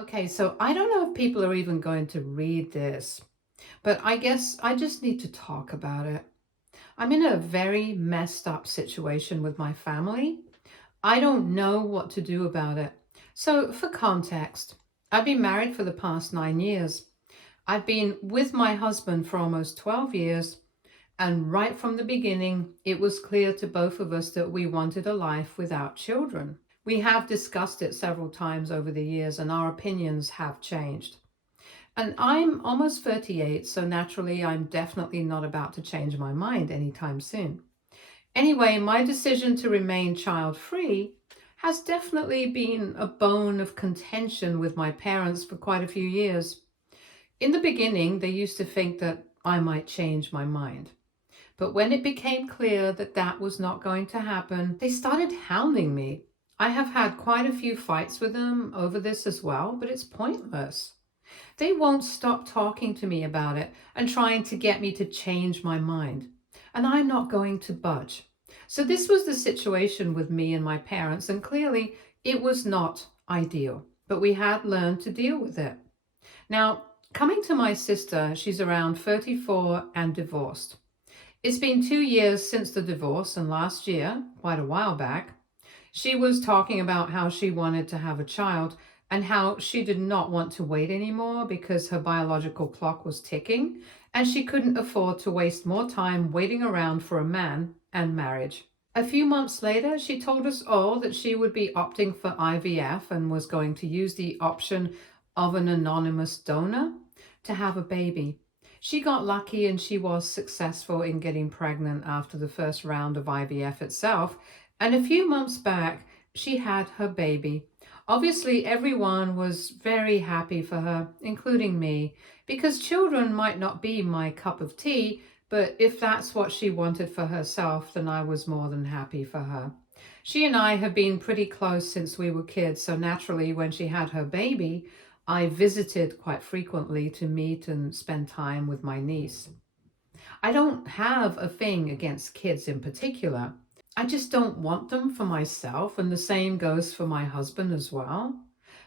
Okay, so I don't know if people are even going to read this, but I guess I just need to talk about it. I'm in a very messed up situation with my family. I don't know what to do about it. So, for context, I've been married for the past 9 years. I've been with my husband for almost 12 years, and right from the beginning, it was clear to both of us that we wanted a life without children. We have discussed it several times over the years, and our opinions have changed. And I'm almost 38, so naturally, I'm definitely not about to change my mind anytime soon. Anyway, my decision to remain child free has definitely been a bone of contention with my parents for quite a few years. In the beginning, they used to think that I might change my mind. But when it became clear that that was not going to happen, they started hounding me. I have had quite a few fights with them over this as well, but it's pointless. They won't stop talking to me about it and trying to get me to change my mind. And I'm not going to budge. So, this was the situation with me and my parents, and clearly it was not ideal, but we had learned to deal with it. Now, coming to my sister, she's around 34 and divorced. It's been 2 years since the divorce, and last year, quite a while back, she was talking about how she wanted to have a child and how she did not want to wait anymore because her biological clock was ticking and she couldn't afford to waste more time waiting around for a man and marriage. A few months later, she told us all that she would be opting for IVF and was going to use the option of an anonymous donor to have a baby. She got lucky and she was successful in getting pregnant after the first round of IVF itself. And a few months back, she had her baby. Obviously, everyone was very happy for her, including me, because children might not be my cup of tea, but if that's what she wanted for herself, then I was more than happy for her. She and I have been pretty close since we were kids, so naturally, when she had her baby, I visited quite frequently to meet and spend time with my niece. I don't have a thing against kids in particular. I just don't want them for myself, and the same goes for my husband as well.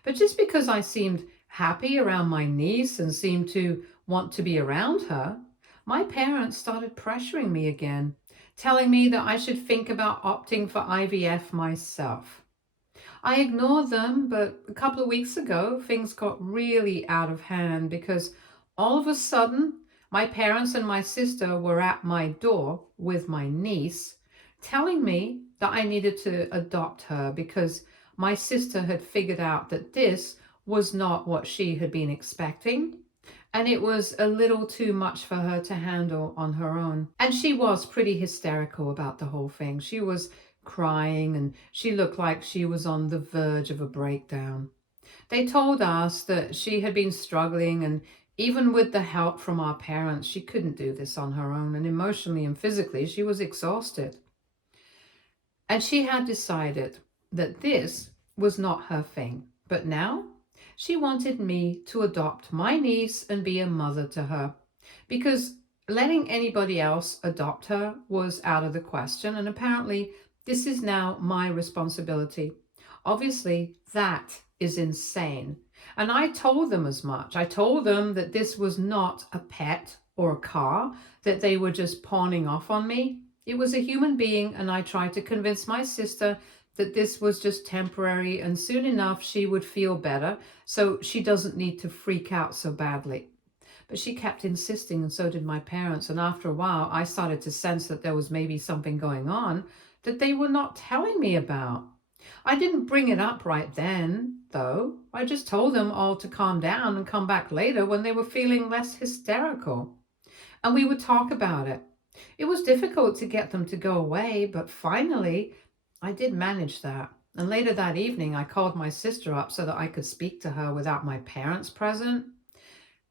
But just because I seemed happy around my niece and seemed to want to be around her, my parents started pressuring me again, telling me that I should think about opting for IVF myself. I ignored them, but a couple of weeks ago, things got really out of hand because all of a sudden, my parents and my sister were at my door with my niece, telling me that I needed to adopt her because my sister had figured out that this was not what she had been expecting. And it was a little too much for her to handle on her own. And she was pretty hysterical about the whole thing. She was crying and she looked like she was on the verge of a breakdown. They told us that she had been struggling, and even with the help from our parents, she couldn't do this on her own. And emotionally and physically, she was exhausted. And she had decided that this was not her thing. But now she wanted me to adopt my niece and be a mother to her because letting anybody else adopt her was out of the question. And apparently, this is now my responsibility. Obviously, that is insane. And I told them as much. I told them that this was not a pet or a car that they were just pawning off on me. It was a human being, and I tried to convince my sister that this was just temporary and soon enough she would feel better, so she doesn't need to freak out so badly. But she kept insisting, and so did my parents. And after a while, I started to sense that there was maybe something going on that they were not telling me about. I didn't bring it up right then, though. I just told them all to calm down and come back later when they were feeling less hysterical. And we would talk about it. It was difficult to get them to go away, but finally, I did manage that. And later that evening, I called my sister up so that I could speak to her without my parents present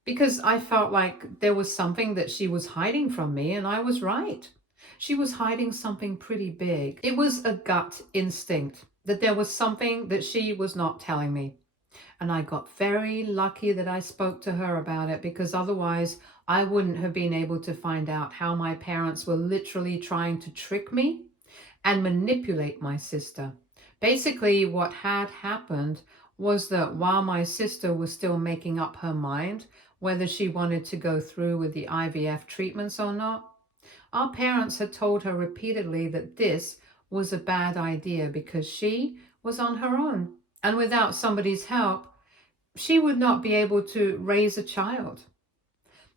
because I felt like there was something that she was hiding from me, and I was right. She was hiding something pretty big. It was a gut instinct that there was something that she was not telling me. And I got very lucky that I spoke to her about it because otherwise I wouldn't have been able to find out how my parents were literally trying to trick me and manipulate my sister. Basically, what had happened was that while my sister was still making up her mind whether she wanted to go through with the IVF treatments or not, our parents had told her repeatedly that this was a bad idea because she was on her own, and without somebody's help, she would not be able to raise a child.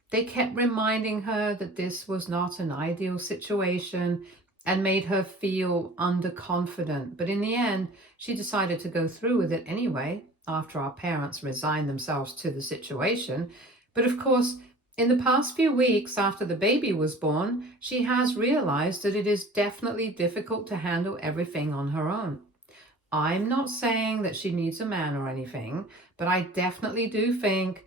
They kept reminding her that this was not an ideal situation and made her feel underconfident. But in the end, she decided to go through with it anyway, after our parents resigned themselves to the situation. But of course, in the past few weeks after the baby was born, she has realized that it is definitely difficult to handle everything on her own. I'm not saying that she needs a man or anything, but I definitely do think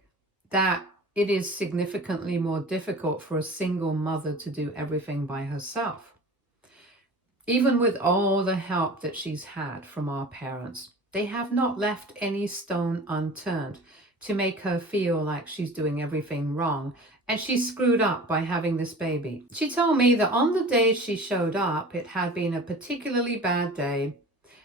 that it is significantly more difficult for a single mother to do everything by herself. Even with all the help that she's had from our parents, they have not left any stone unturned to make her feel like she's doing everything wrong and she's screwed up by having this baby. She told me that on the day she showed up, it had been a particularly bad day,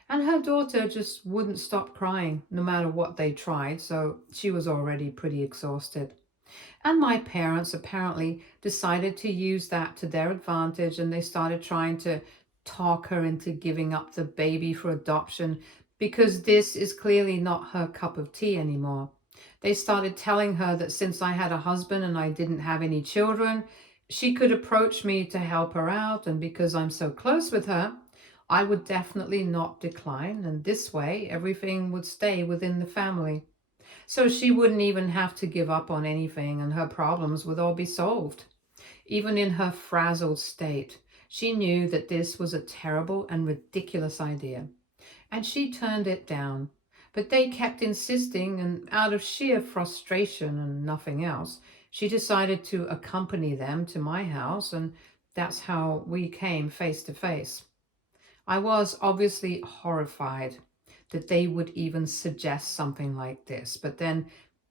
and her daughter just wouldn't stop crying no matter what they tried, so she was already pretty exhausted. And my parents apparently decided to use that to their advantage, and they started trying to talk her into giving up the baby for adoption because this is clearly not her cup of tea anymore. They started telling her that since I had a husband and I didn't have any children, she could approach me to help her out, and because I'm so close with her, I would definitely not decline, and this way everything would stay within the family. So she wouldn't even have to give up on anything and her problems would all be solved. Even in her frazzled state, she knew that this was a terrible and ridiculous idea, and she turned it down. But they kept insisting, and out of sheer frustration and nothing else, she decided to accompany them to my house, and that's how we came face to face. I was obviously horrified that they would even suggest something like this, but then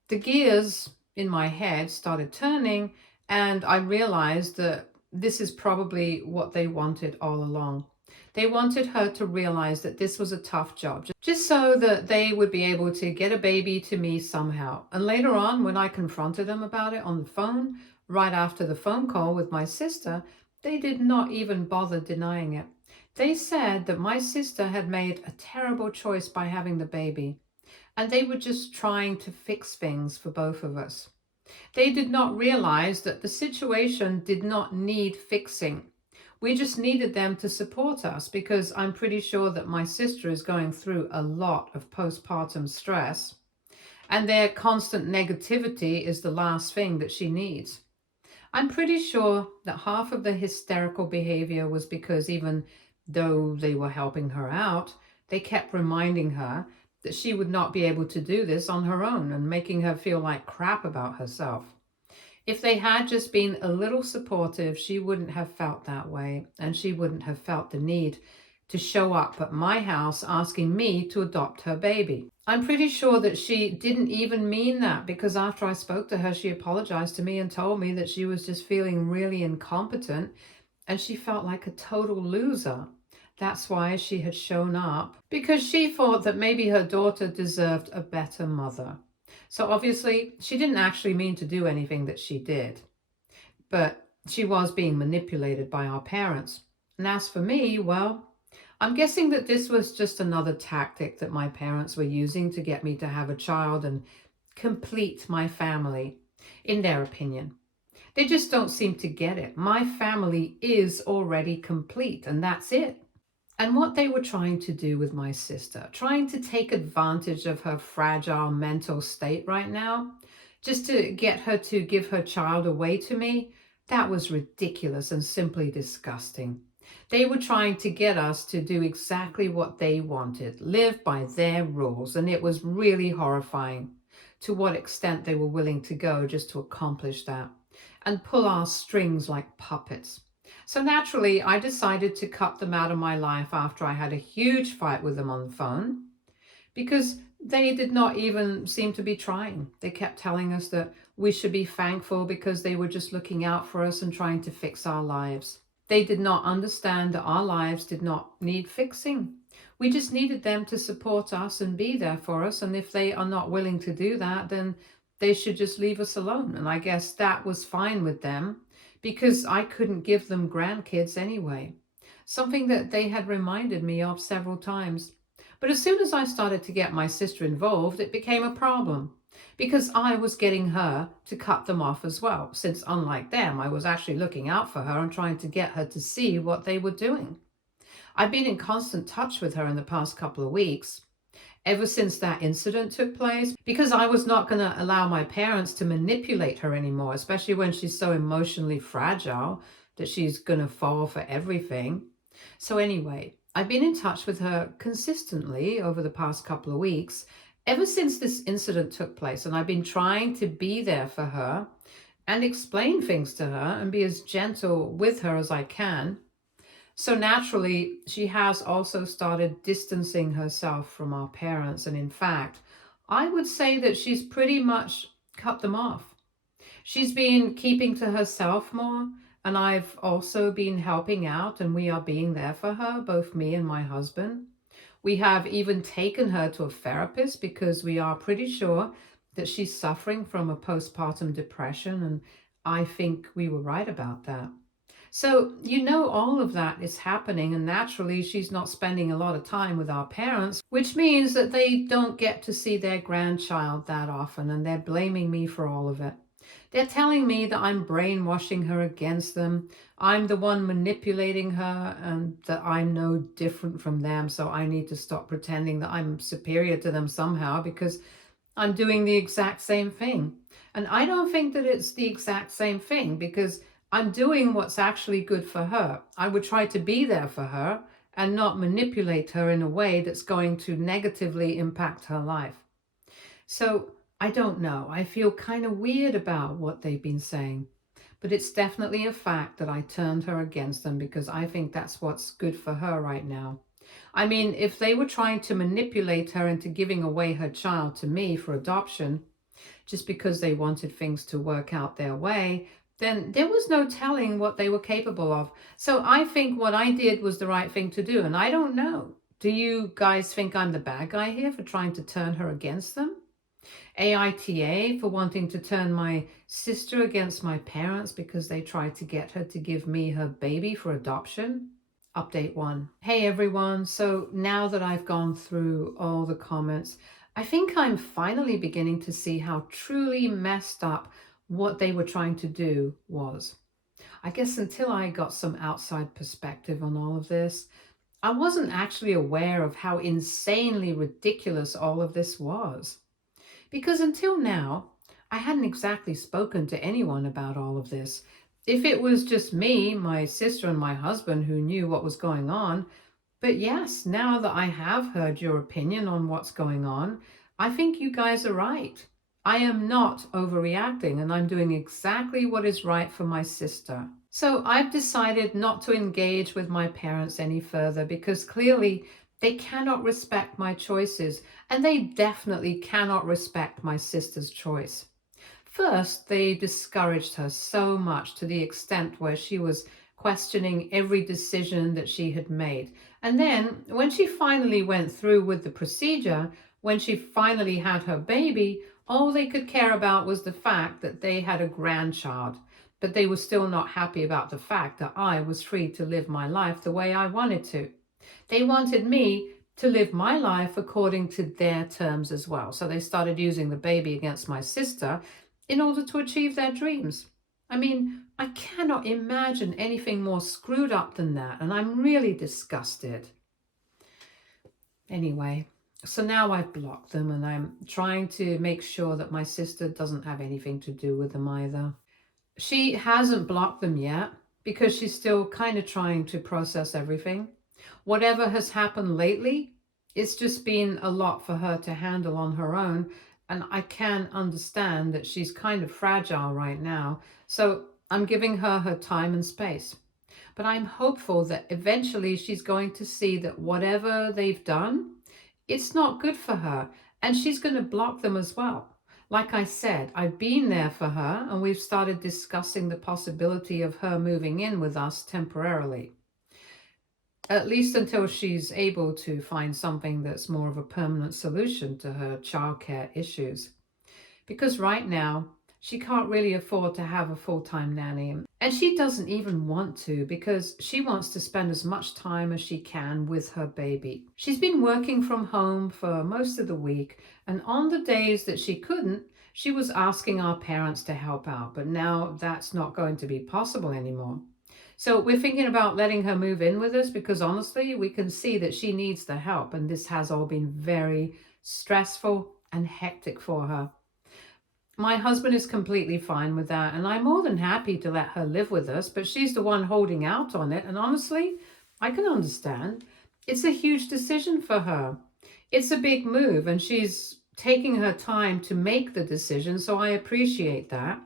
the gears in my head started turning, and I realized that this is probably what they wanted all along. They wanted her to realize that this was a tough job, just so that they would be able to get a baby to me somehow. And later on, when I confronted them about it on the phone, right after the phone call with my sister, they did not even bother denying it. They said that my sister had made a terrible choice by having the baby, and they were just trying to fix things for both of us. They did not realize that the situation did not need fixing. We just needed them to support us because I'm pretty sure that my sister is going through a lot of postpartum stress, and their constant negativity is the last thing that she needs. I'm pretty sure that half of the hysterical behavior was because even though they were helping her out, they kept reminding her that she would not be able to do this on her own and making her feel like crap about herself. If they had just been a little supportive, she wouldn't have felt that way, and she wouldn't have felt the need to show up at my house asking me to adopt her baby. I'm pretty sure that she didn't even mean that, because after I spoke to her, she apologized to me and told me that she was just feeling really incompetent and she felt like a total loser. That's why she had shown up, because she thought that maybe her daughter deserved a better mother. So obviously, she didn't actually mean to do anything that she did, but she was being manipulated by our parents. And as for me, well, I'm guessing that this was just another tactic that my parents were using to get me to have a child and complete my family, in their opinion. They just don't seem to get it. My family is already complete, and that's it. And what they were trying to do with my sister, trying to take advantage of her fragile mental state right now, just to get her to give her child away to me, that was ridiculous and simply disgusting. They were trying to get us to do exactly what they wanted, live by their rules, and it was really horrifying to what extent they were willing to go just to accomplish that and pull our strings like puppets. So naturally, I decided to cut them out of my life after I had a huge fight with them on the phone, because they did not even seem to be trying. They kept telling us that we should be thankful because they were just looking out for us and trying to fix our lives. They did not understand that our lives did not need fixing. We just needed them to support us and be there for us. And if they are not willing to do that, then they should just leave us alone. And I guess that was fine with them because I couldn't give them grandkids anyway. Something that they had reminded me of several times. But as soon as I started to get my sister involved, it became a problem because I was getting her to cut them off as well, since unlike them, I was actually looking out for her and trying to get her to see what they were doing. I've been in constant touch with her in the past couple of weeks, ever since that incident took place, because I was not going to allow my parents to manipulate her anymore, especially when she's so emotionally fragile that she's going to fall for everything. So anyway, I've been in touch with her consistently over the past couple of weeks, ever since this incident took place, and I've been trying to be there for her and explain things to her and be as gentle with her as I can. So naturally, she has also started distancing herself from our parents. And in fact, I would say that she's pretty much cut them off. She's been keeping to herself more. And I've also been helping out, and we are being there for her, both me and my husband. We have even taken her to a therapist because we are pretty sure that she's suffering from a postpartum depression. And I think we were right about that. So, all of that is happening, and naturally, she's not spending a lot of time with our parents, which means that they don't get to see their grandchild that often, and they're blaming me for all of it. They're telling me that I'm brainwashing her against them. I'm the one manipulating her, and that I'm no different from them, so I need to stop pretending that I'm superior to them somehow because I'm doing the exact same thing. And I don't think that it's the exact same thing because I'm doing what's actually good for her. I would try to be there for her and not manipulate her in a way that's going to negatively impact her life. So I don't know. I feel kind of weird about what they've been saying. But it's definitely a fact that I turned her against them because I think that's what's good for her right now. I mean, if they were trying to manipulate her into giving away her child to me for adoption, just because they wanted things to work out their way, then there was no telling what they were capable of. So I think what I did was the right thing to do. And I don't know. Do you guys think I'm the bad guy here for trying to turn her against them? AITA for wanting to turn my sister against my parents because they tried to get her to give me her baby for adoption? Update 1. Hey everyone, so now that I've gone through all the comments, I think I'm finally beginning to see how truly messed up what they were trying to do was. I guess until I got some outside perspective on all of this, I wasn't actually aware of how insanely ridiculous all of this was. Because until now, I hadn't exactly spoken to anyone about all of this. If it was just me, my sister, and my husband who knew what was going on. But yes, now that I have heard your opinion on what's going on, I think you guys are right. I am not overreacting, and I'm doing exactly what is right for my sister. So I've decided not to engage with my parents any further because clearly they cannot respect my choices, and they definitely cannot respect my sister's choice. First, they discouraged her so much to the extent where she was questioning every decision that she had made. And then, when she finally went through with the procedure, when she finally had her baby, all they could care about was the fact that they had a grandchild. But they were still not happy about the fact that I was free to live my life the way I wanted to. They wanted me to live my life according to their terms as well. So they started using the baby against my sister in order to achieve their dreams. I mean, I cannot imagine anything more screwed up than that, and I'm really disgusted. Anyway, so now I've blocked them, and I'm trying to make sure that my sister doesn't have anything to do with them either. She hasn't blocked them yet because she's still kind of trying to process everything. Whatever has happened lately, it's just been a lot for her to handle on her own. And I can understand that she's kind of fragile right now. So I'm giving her her time and space. But I'm hopeful that eventually she's going to see that whatever they've done, it's not good for her. And she's going to block them as well. Like I said, I've been there for her, and we've started discussing the possibility of her moving in with us temporarily. at least until she's able to find something that's more of a permanent solution to her childcare issues. Because right now, she can't really afford to have a full-time nanny. And she doesn't even want to because she wants to spend as much time as she can with her baby. She's been working from home for most of the week, and on the days that she couldn't, she was asking our parents to help out, but now that's not going to be possible anymore. So we're thinking about letting her move in with us because honestly, we can see that she needs the help, and this has all been very stressful and hectic for her. My husband is completely fine with that, and I'm more than happy to let her live with us, but she's the one holding out on it, and honestly, I can understand. It's a huge decision for her. It's a big move, and she's taking her time to make the decision, so I appreciate that.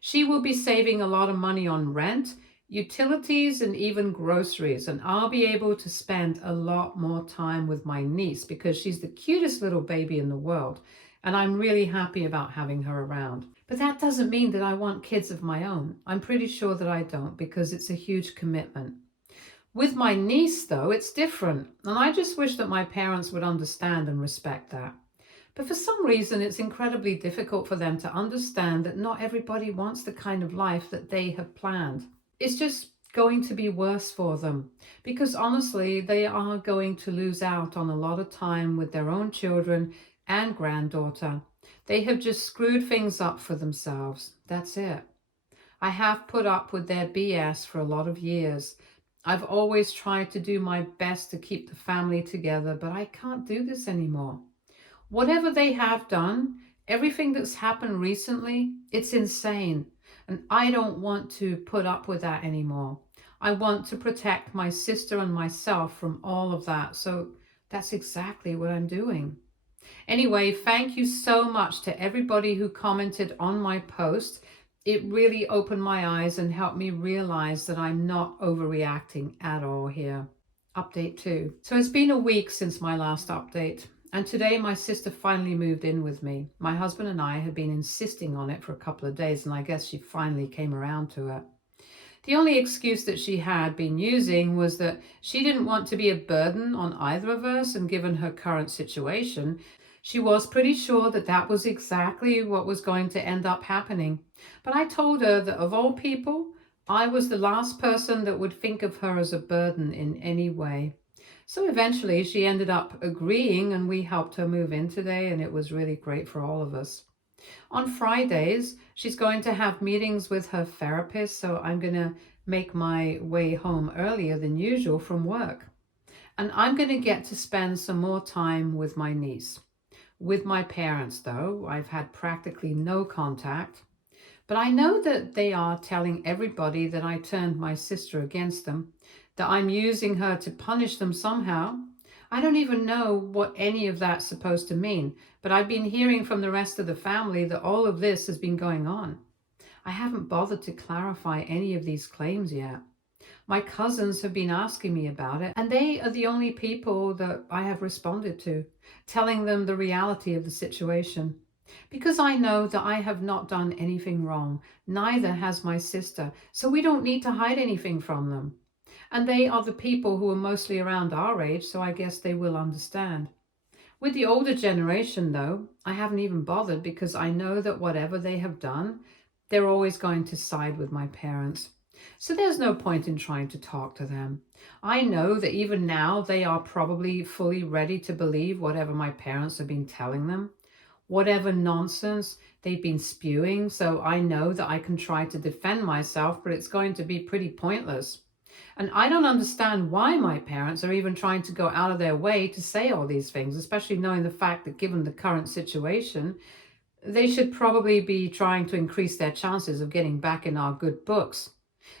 She will be saving a lot of money on rent, utilities, and even groceries, and I'll be able to spend a lot more time with my niece because she's the cutest little baby in the world, and I'm really happy about having her around. But that doesn't mean that I want kids of my own. I'm pretty sure that I don't because it's a huge commitment. With my niece, though, it's different, and I just wish that my parents would understand and respect that. But for some reason, it's incredibly difficult for them to understand that not everybody wants the kind of life that they have planned. It's just going to be worse for them because honestly, they are going to lose out on a lot of time with their own children and granddaughter. They have just screwed things up for themselves. That's it. I have put up with their BS for a lot of years. I've always tried to do my best to keep the family together, but I can't do this anymore. Whatever they have done, everything that's happened recently, it's insane. And I don't want to put up with that anymore. I want to protect my sister and myself from all of that. So that's exactly what I'm doing. Anyway, thank you so much to everybody who commented on my post. It really opened my eyes and helped me realize that I'm not overreacting at all here. Update 2. So it's been a week since my last update. And today my sister finally moved in with me. My husband and I had been insisting on it for a couple of days, and I guess she finally came around to it. The only excuse that she had been using was that she didn't want to be a burden on either of us, and given her current situation, she was pretty sure that that was exactly what was going to end up happening. But I told her that of all people, I was the last person that would think of her as a burden in any way. So eventually she ended up agreeing and we helped her move in today, and it was really great for all of us. On Fridays, she's going to have meetings with her therapist, so I'm going to make my way home earlier than usual from work. And I'm going to get to spend some more time with my niece. With my parents, though, I've had practically no contact. But I know that they are telling everybody that I turned my sister against them, that I'm using her to punish them somehow. I don't even know what any of that's supposed to mean, but I've been hearing from the rest of the family that all of this has been going on. I haven't bothered to clarify any of these claims yet. My cousins have been asking me about it, and they are the only people that I have responded to, telling them the reality of the situation. Because I know that I have not done anything wrong, neither has my sister, so we don't need to hide anything from them. And they are the people who are mostly around our age, so I guess they will understand. With the older generation, though, I haven't even bothered because I know that whatever they have done, they're always going to side with my parents. So there's no point in trying to talk to them. I know that even now they are probably fully ready to believe whatever my parents have been telling them, whatever nonsense they've been spewing, so I know that I can try to defend myself, but it's going to be pretty pointless. And I don't understand why my parents are even trying to go out of their way to say all these things, especially knowing the fact that given the current situation, they should probably be trying to increase their chances of getting back in our good books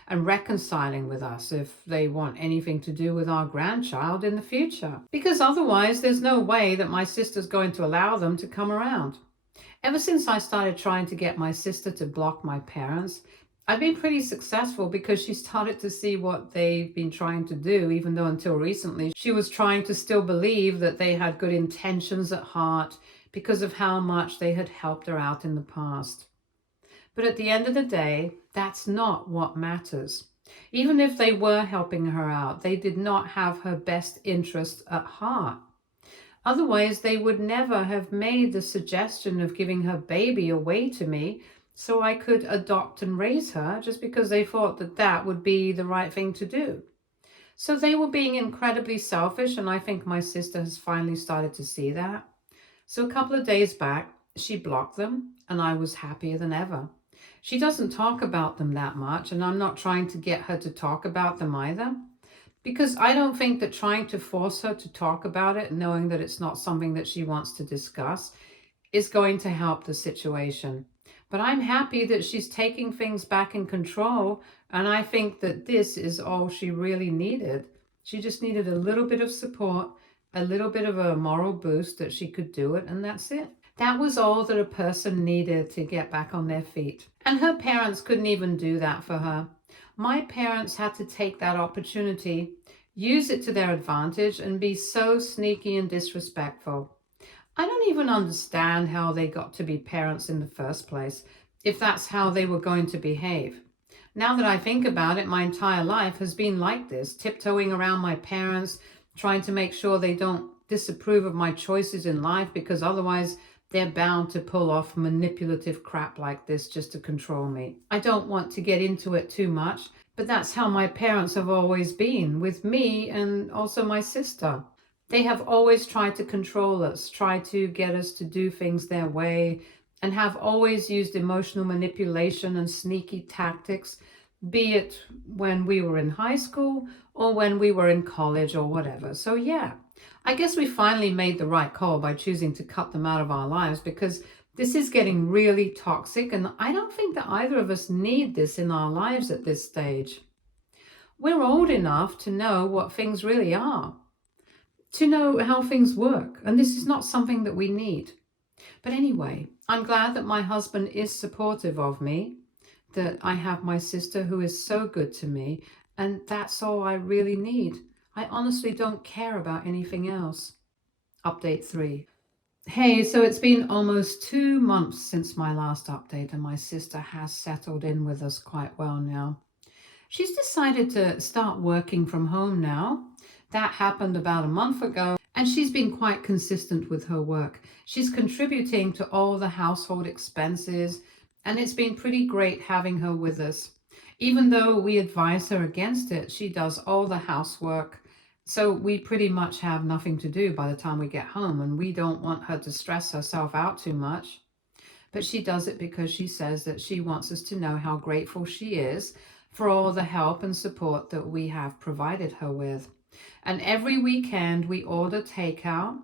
and reconciling with us if they want anything to do with our grandchild in the future. Because otherwise, there's no way that my sister's going to allow them to come around. Ever since I started trying to get my sister to block my parents, I've been pretty successful because she started to see what they've been trying to do, even though until recently she was trying to still believe that they had good intentions at heart because of how much they had helped her out in the past. But at the end of the day, that's not what matters. Even if they were helping her out, they did not have her best interest at heart. Otherwise, they would never have made the suggestion of giving her baby away to me so I could adopt and raise her just because they thought that that would be the right thing to do. So they were being incredibly selfish, and I think my sister has finally started to see that. So a couple of days back, she blocked them, and I was happier than ever. She doesn't talk about them that much, and I'm not trying to get her to talk about them either, because I don't think that trying to force her to talk about it, knowing that it's not something that she wants to discuss, is going to help the situation. But I'm happy that she's taking things back in control, and I think that this is all she really needed. She just needed a little bit of support, a little bit of a moral boost that she could do it, and that's it. That was all that a person needed to get back on their feet. And her parents couldn't even do that for her. My parents had to take that opportunity, use it to their advantage, and be so sneaky and disrespectful. I don't even understand how they got to be parents in the first place, if that's how they were going to behave. Now that I think about it, my entire life has been like this, tiptoeing around my parents, trying to make sure they don't disapprove of my choices in life, because otherwise they're bound to pull off manipulative crap like this just to control me. I don't want to get into it too much, but that's how my parents have always been with me and also my sister. They have always tried to control us, try to get us to do things their way, and have always used emotional manipulation and sneaky tactics, be it when we were in high school or when we were in college or whatever. So yeah, I guess we finally made the right call by choosing to cut them out of our lives, because this is getting really toxic, and I don't think that either of us need this in our lives at this stage. We're old enough to know what things really are, to know how things work, and this is not something that we need. But anyway, I'm glad that my husband is supportive of me, that I have my sister who is so good to me, and that's all I really need. I honestly don't care about anything else. Update 3. Hey, so it's been almost 2 months since my last update, and my sister has settled in with us quite well now. She's decided to start working from home now. That happened about a month ago, and she's been quite consistent with her work. She's contributing to all the household expenses, and it's been pretty great having her with us. Even though we advise her against it, she does all the housework, so we pretty much have nothing to do by the time we get home, and we don't want her to stress herself out too much. But she does it because she says that she wants us to know how grateful she is for all the help and support that we have provided her with. And every weekend we order takeout.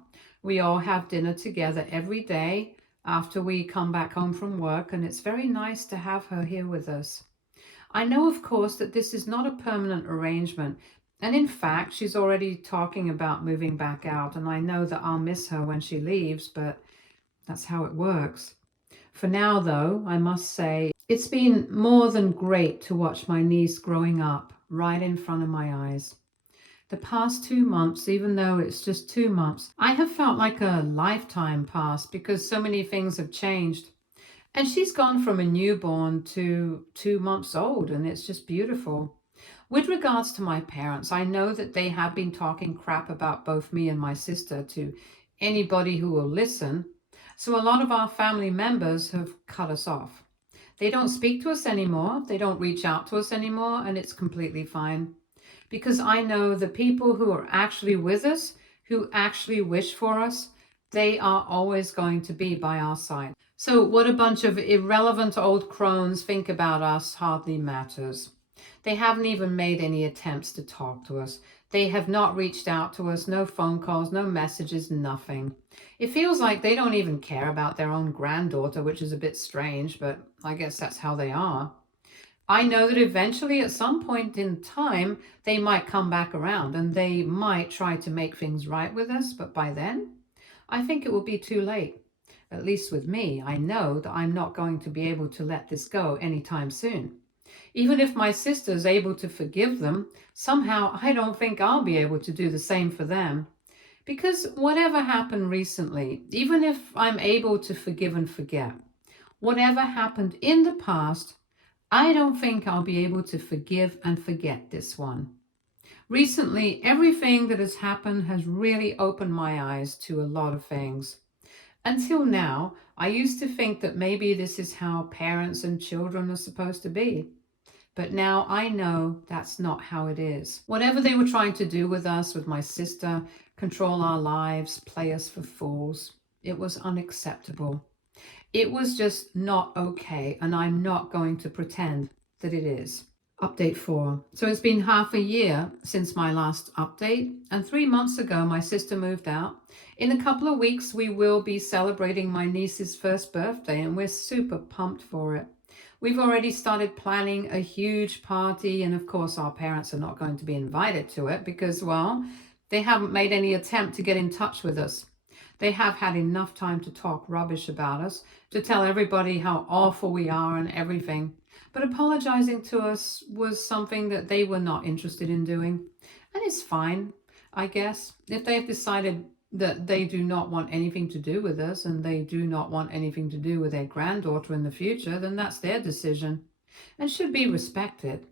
We all have dinner together every day after we come back home from work, and it's very nice to have her here with us. I know, of course, that this is not a permanent arrangement, and in fact, she's already talking about moving back out, and I know that I'll miss her when she leaves, but that's how it works. For now, though, I must say, it's been more than great to watch my niece growing up right in front of my eyes. The past 2 months, even though it's just 2 months, I have felt like a lifetime passed because so many things have changed. And she's gone from a newborn to 2 months old, and it's just beautiful. With regards to my parents, I know that they have been talking crap about both me and my sister to anybody who will listen. So a lot of our family members have cut us off. They don't speak to us anymore. They don't reach out to us anymore, and it's completely fine. Because I know the people who are actually with us, who actually wish for us, they are always going to be by our side. So what a bunch of irrelevant old crones think about us hardly matters. They haven't even made any attempts to talk to us. They have not reached out to us, no phone calls, no messages, nothing. It feels like they don't even care about their own granddaughter, which is a bit strange, but I guess that's how they are. I know that eventually at some point in time, they might come back around and they might try to make things right with us. But by then, I think it will be too late. At least with me, I know that I'm not going to be able to let this go anytime soon. Even if my sister's able to forgive them, somehow I don't think I'll be able to do the same for them. Because whatever happened recently, even if I'm able to forgive and forget, whatever happened in the past, I don't think I'll be able to forgive and forget this one. Recently, everything that has happened has really opened my eyes to a lot of things. Until now, I used to think that maybe this is how parents and children are supposed to be. But now I know that's not how it is. Whatever they were trying to do with us, with my sister, control our lives, play us for fools, it was unacceptable. It was just not okay, and I'm not going to pretend that it is. Update 4. So it's been half a year since my last update, and 3 months ago my sister moved out. In a couple of weeks we will be celebrating my niece's first birthday, and we're super pumped for it. We've already started planning a huge party, and of course our parents are not going to be invited to it because, well, they haven't made any attempt to get in touch with us. They have had enough time to talk rubbish about us, to tell everybody how awful we are and everything. But apologizing to us was something that they were not interested in doing. And it's fine, I guess. If they've decided that they do not want anything to do with us and they do not want anything to do with their granddaughter in the future, then that's their decision and should be respected.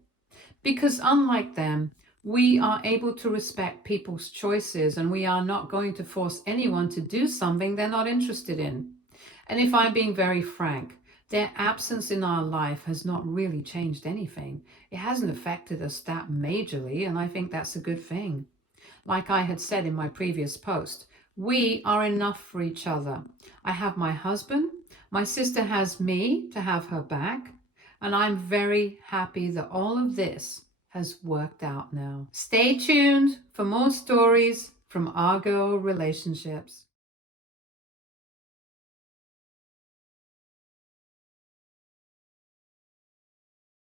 Because unlike them, we are able to respect people's choices and we are not going to force anyone to do something they're not interested in. And if I'm being very frank, their absence in our life has not really changed anything. It hasn't affected us that majorly, and I think that's a good thing. Like I had said in my previous post, we are enough for each other. I have my husband, my sister has me to have her back, and I'm very happy that all of this has worked out now. Stay tuned for more stories from our girl relationships.